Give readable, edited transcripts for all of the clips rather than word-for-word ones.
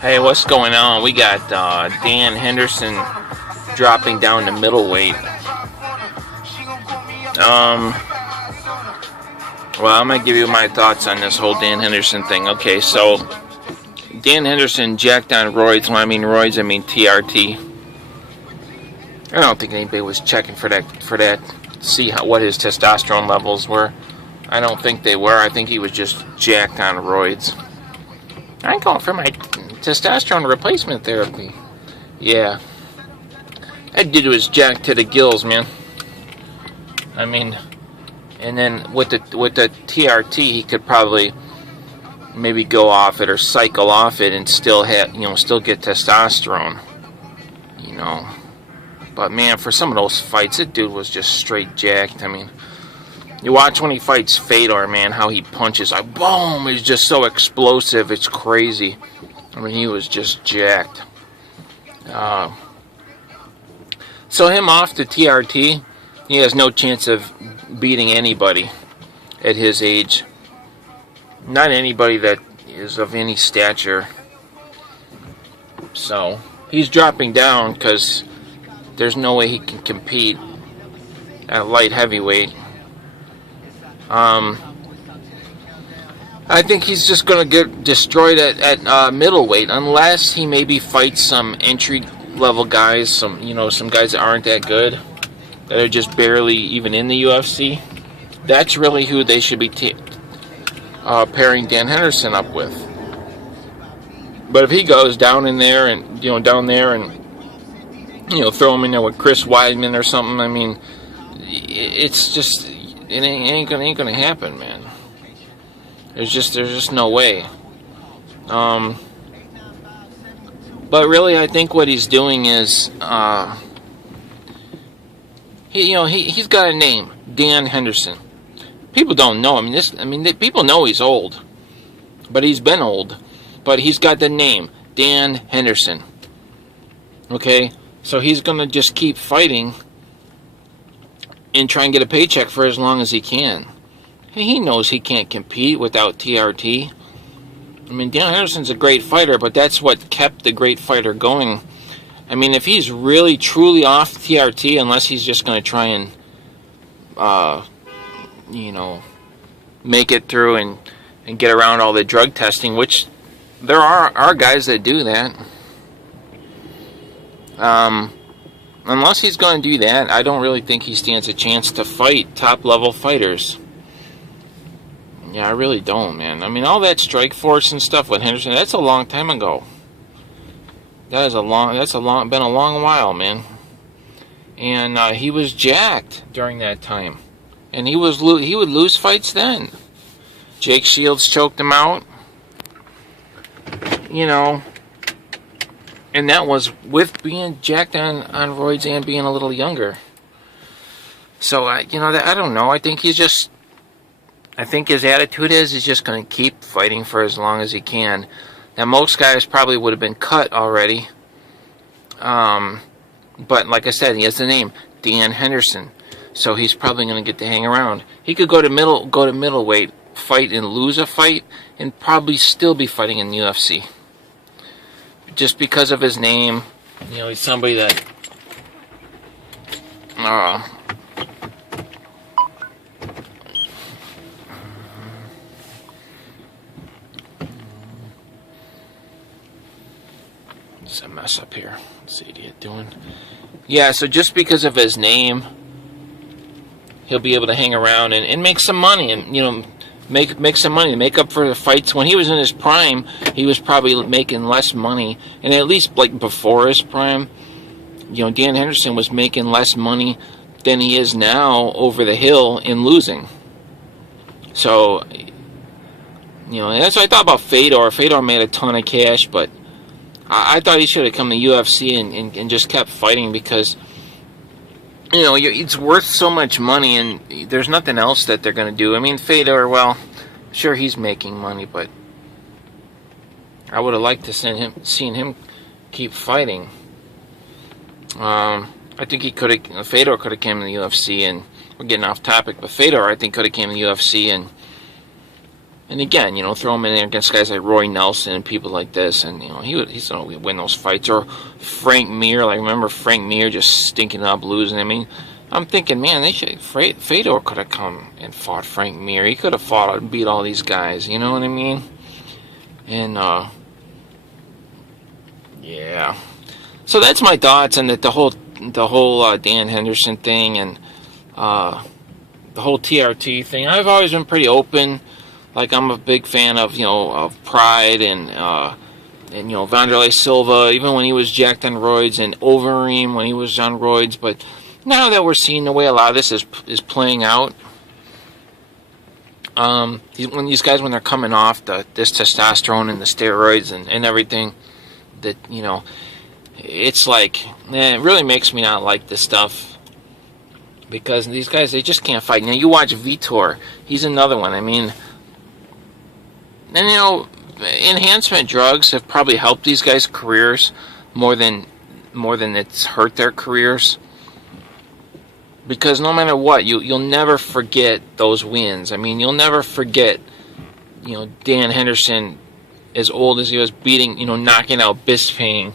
Hey, what's going on? We got Dan Henderson dropping down to middleweight. Well, I'm gonna give you my thoughts on this whole Dan Henderson thing. Okay, so Dan Henderson jacked on roids. When I mean roids, I mean TRT. I don't think anybody was checking for that. See what his testosterone levels were. I don't think they were. I think he was just jacked on roids. I'm going for my testosterone replacement therapy. Yeah. That dude was jacked to the gills, man. I mean, and then with the TRT, he could probably maybe go off it or cycle off it and still have, still get testosterone. But man, for some of those fights, that dude was just straight jacked. I mean, you watch when he fights Fedor, man, how he punches, like boom, he's just so explosive, it's crazy. I mean, he was just jacked. So him off the TRT, he has no chance of beating anybody at his age. Not anybody that is of any stature. So he's dropping down because there's no way he can compete at light heavyweight. I think he's just going to get destroyed at middleweight unless he maybe fights some entry level guys, some guys that aren't that good, that are just barely even in the UFC. That's really who they should be pairing Dan Henderson up with. But if he goes down in there and throw him in there with Chris Weidman or something, I mean, it's just it ain't gonna happen, man. There's just no way. But really, I think what he's doing is he's got a name, Dan Henderson. People don't know. People know he's old, but he's been old. But he's got the name, Dan Henderson. Okay, so he's gonna just keep fighting and try and get a paycheck for as long as he can. He knows he can't compete without TRT. I mean, Dan Henderson's a great fighter, but that's what kept the great fighter going. I mean, if he's really, truly off TRT, unless he's just going to try and, make it through and get around all the drug testing, which there are guys that do that. Unless he's going to do that, I don't really think he stands a chance to fight top-level fighters. Yeah, I really don't, man. I mean, all that strike force and stuff with Henderson, that's a long time ago. Been a long while, man. And he was jacked during that time. And he would lose fights then. Jake Shields choked him out. And that was with being jacked on roids and being a little younger. So, I don't know. I think his attitude is he's just going to keep fighting for as long as he can. Now, most guys probably would have been cut already. But like I said, he has the name, Dan Henderson. So he's probably going to get to hang around. He could go to middleweight, fight and lose a fight, and probably still be fighting in the UFC. Just because of his name, he's somebody that it's a mess up here. What's the idiot doing? Yeah, so just because of his name, he'll be able to hang around and make some money and make some money to make up for the fights. When he was in his prime, he was probably making less money, and at least like before his prime, Dan Henderson was making less money than he is now over the hill in losing. So that's what I thought about Fedor. Fedor made a ton of cash, but I thought he should have come to UFC and just kept fighting because it's worth so much money, and there's nothing else that they're going to do. I mean, Fedor, well, sure, he's making money, but I would have liked to seen him keep fighting. I think Fedor could have came to the UFC, and we're getting off topic, but Fedor, I think, could have came to the UFC And again, you know, throw him in there against guys like Roy Nelson and people like this, and you know, he's gonna win those fights. Or Frank Mir, like remember Frank Mir just stinking up, losing. I mean, I'm thinking, man, they should. Fedor could have come and fought Frank Mir. He could have fought and beat all these guys. You know what I mean? And yeah. So that's my thoughts on the whole Dan Henderson thing and the whole TRT thing. I've always been pretty open. Like, I'm a big fan of, you know, of Pride and you know, Wanderlei Silva, even when he was jacked on roids, and Overeem when he was on roids. But now that we're seeing the way a lot of this is playing out, when these guys, when they're coming off this testosterone and the steroids and everything, that, you know, it's like, man, it really makes me not like this stuff. Because these guys, they just can't fight. Now, you watch Vitor. He's another one. I mean, and, you know, enhancement drugs have probably helped these guys' careers more than it's hurt their careers. Because no matter what, you'll never forget those wins. I mean, you'll never forget, you know, Dan Henderson, as old as he was, beating, you know, knocking out Bisping,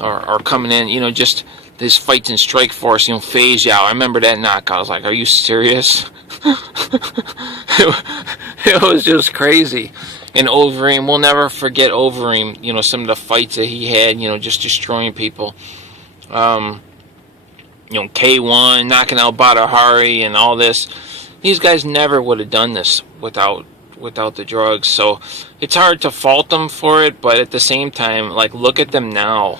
or coming in, you know, just this fights in Strikeforce, you know, Phase Yao. I remember that knockout. I was like, are you serious? It was just crazy. And Overeem, we'll never forget Overeem, you know, some of the fights that he had, you know, just destroying people. You know, K1, knocking out Badahari and all this. These guys never would have done this without the drugs. So it's hard to fault them for it, but at the same time, like, look at them now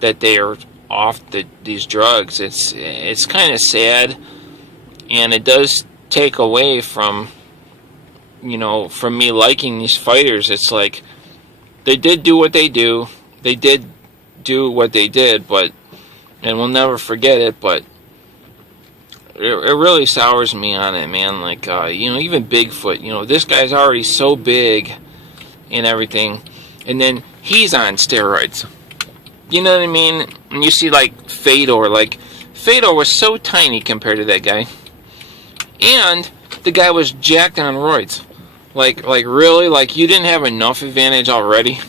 that they are off these drugs. It's kind of sad, and it does take away from, you know, from me liking these fighters. It's like, they did do what they do. They did do what they did, but, and we'll never forget it, but it really sours me on it, man. Like, you know, even Bigfoot, you know, this guy's already so big and everything, and then he's on steroids. You know what I mean? And you see, like, Fedor was so tiny compared to that guy. And the guy was jacked on roids. Like really? Like, you didn't have enough advantage already?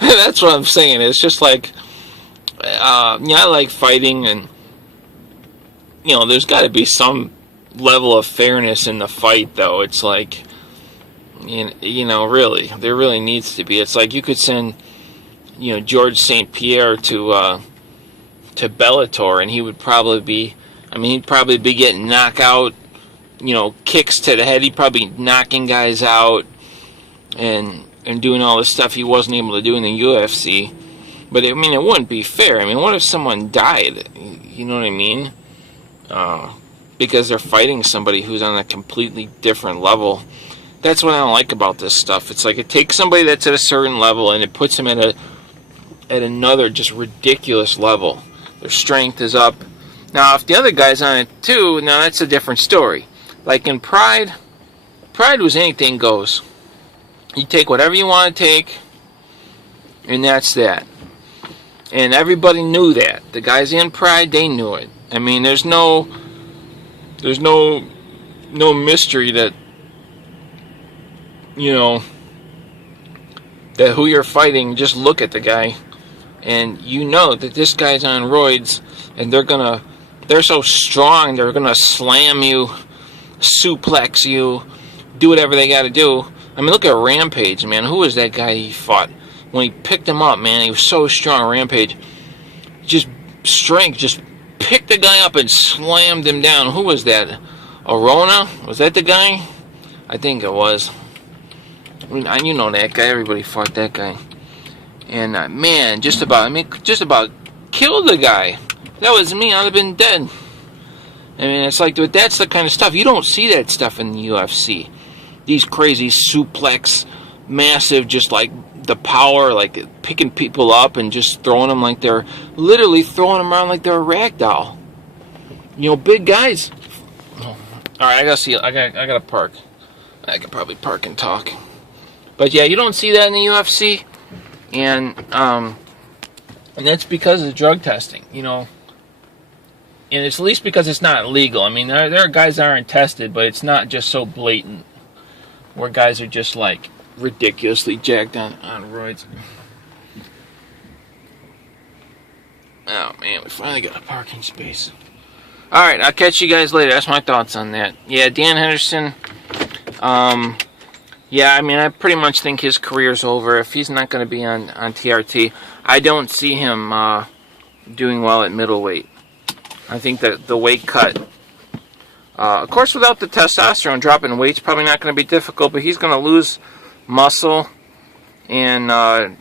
That's what I'm saying. It's just like, yeah, I like fighting, and, you know, there's got to be some level of fairness in the fight, though. It's like, you know, really, there really needs to be. It's like you could send, you know, George St. Pierre to Bellator, and he would probably be, I mean, he'd probably be getting knockout, you know, kicks to the head. He'd probably be knocking guys out and doing all this stuff he wasn't able to do in the UFC. But, I mean, it wouldn't be fair. I mean, what if someone died? You know what I mean? Because they're fighting somebody who's on a completely different level. That's what I don't like about this stuff. It's like, it takes somebody that's at a certain level and it puts them at another just ridiculous level. Their strength is up. Now, if the other guy's on it too, now that's a different story. Like in Pride was anything goes. You take whatever you want to take, and that's that. And everybody knew that. The guys in Pride, they knew it. I mean, there's no mystery that, you know, that who you're fighting, just look at the guy, and you know that this guy's on roids, and they're so strong, they're gonna slam you, suplex you, do whatever they gotta do. I mean, look at Rampage, man. Who was that guy he fought? When he picked him up, man, he was so strong, Rampage. Just strength, just picked the guy up and slammed him down. Who was that? Arona? Was that the guy? I think it was. I mean, you know that guy. Everybody fought that guy. And, man, just about killed the guy. If that was me, I'd have been dead. I mean, it's like, that's the kind of stuff. You don't see that stuff in the UFC. These crazy suplex, massive, just like the power, like picking people up and just throwing them like they're, literally throwing them around like they're a rag doll. You know, big guys. All right, I gotta park. I could probably park and talk. But yeah, you don't see that in the UFC, and that's because of the drug testing. You know, and it's at least because it's not legal. I mean, there are guys that aren't tested, but it's not just so blatant where guys are just like ridiculously jacked on roids. Oh man, we finally got a parking space. Alright, I'll catch you guys later. That's my thoughts on that. Yeah, Dan Henderson, yeah, I mean, I pretty much think his career's over. If he's not going to be on TRT, I don't see him doing well at middleweight. I think that the weight cut, of course, without the testosterone, dropping weight's probably not going to be difficult, but he's going to lose muscle. And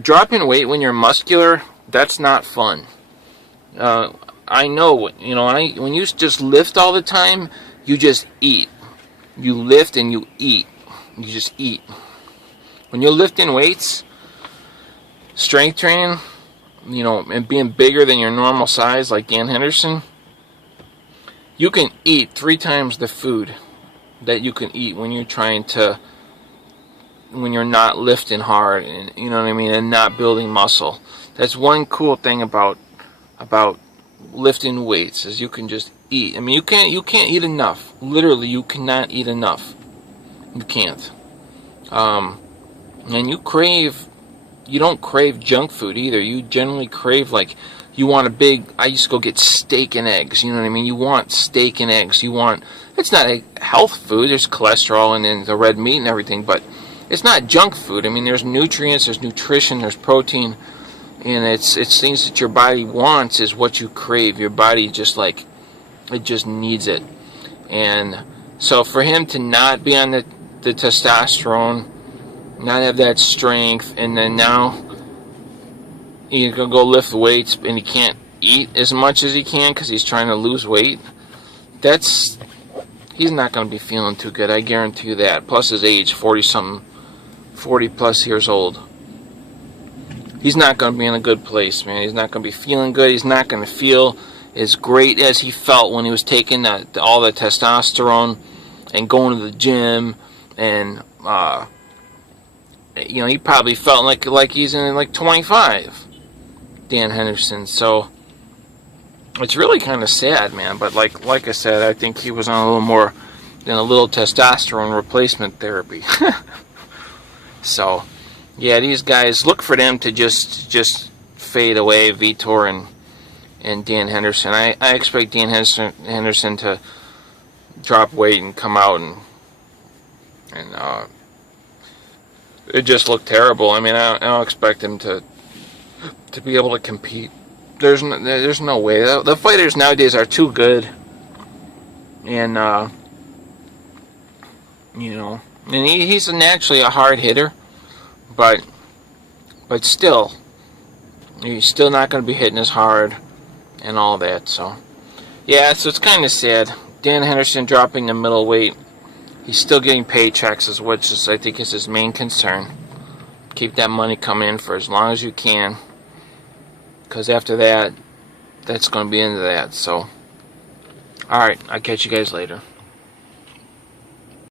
dropping weight when you're muscular, that's not fun. I know, you know, when you just lift all the time, you just eat. You lift and you eat. You just eat. When you're lifting weights, strength training, you know, and being bigger than your normal size, like Dan Henderson, you can eat 3 times the food that you can eat when you're when you're not lifting hard, and you know what I mean, and not building muscle. That's one cool thing about lifting weights, is you can just eat. I mean, you can't eat enough. Literally, you cannot eat enough. You can't. And you don't crave junk food either. You generally crave, like, you want I used to go get steak and eggs, you know what I mean? You want steak and eggs. It's not a health food. There's cholesterol and the red meat and everything, but it's not junk food. I mean, there's nutrients, there's nutrition, there's protein, and it's things that your body wants is what you crave. Your body just, like, it just needs it. And so for him to not be on the testosterone, not have that strength, and then now he's going to go lift weights and he can't eat as much as he can because he's trying to lose weight, he's not going to be feeling too good, I guarantee you that. Plus his age, 40 plus years old. He's not going to be in a good place, man. He's not going to be feeling good. He's not going to feel as great as he felt when he was taking all the testosterone and going to the gym, and you know, he probably felt like he's in like 25, Dan Henderson. So it's really kind of sad, man. But like I said, I think he was on a little more than a little testosterone replacement therapy. So yeah, these guys, look for them to just fade away, Vitor and Dan Henderson. I expect Dan Henderson to drop weight and come out and it just looked terrible. I mean, I don't expect him to be able to compete. There's no way. The fighters nowadays are too good, and you know, and he's naturally a hard hitter, but still, he's still not going to be hitting as hard and all that. So yeah, so it's kind of sad. Dan Henderson dropping the middleweight. He's still getting paychecks, which I think is his main concern. Keep that money coming in for as long as you can, because after that, that's going to be into that. So, alright, I'll catch you guys later.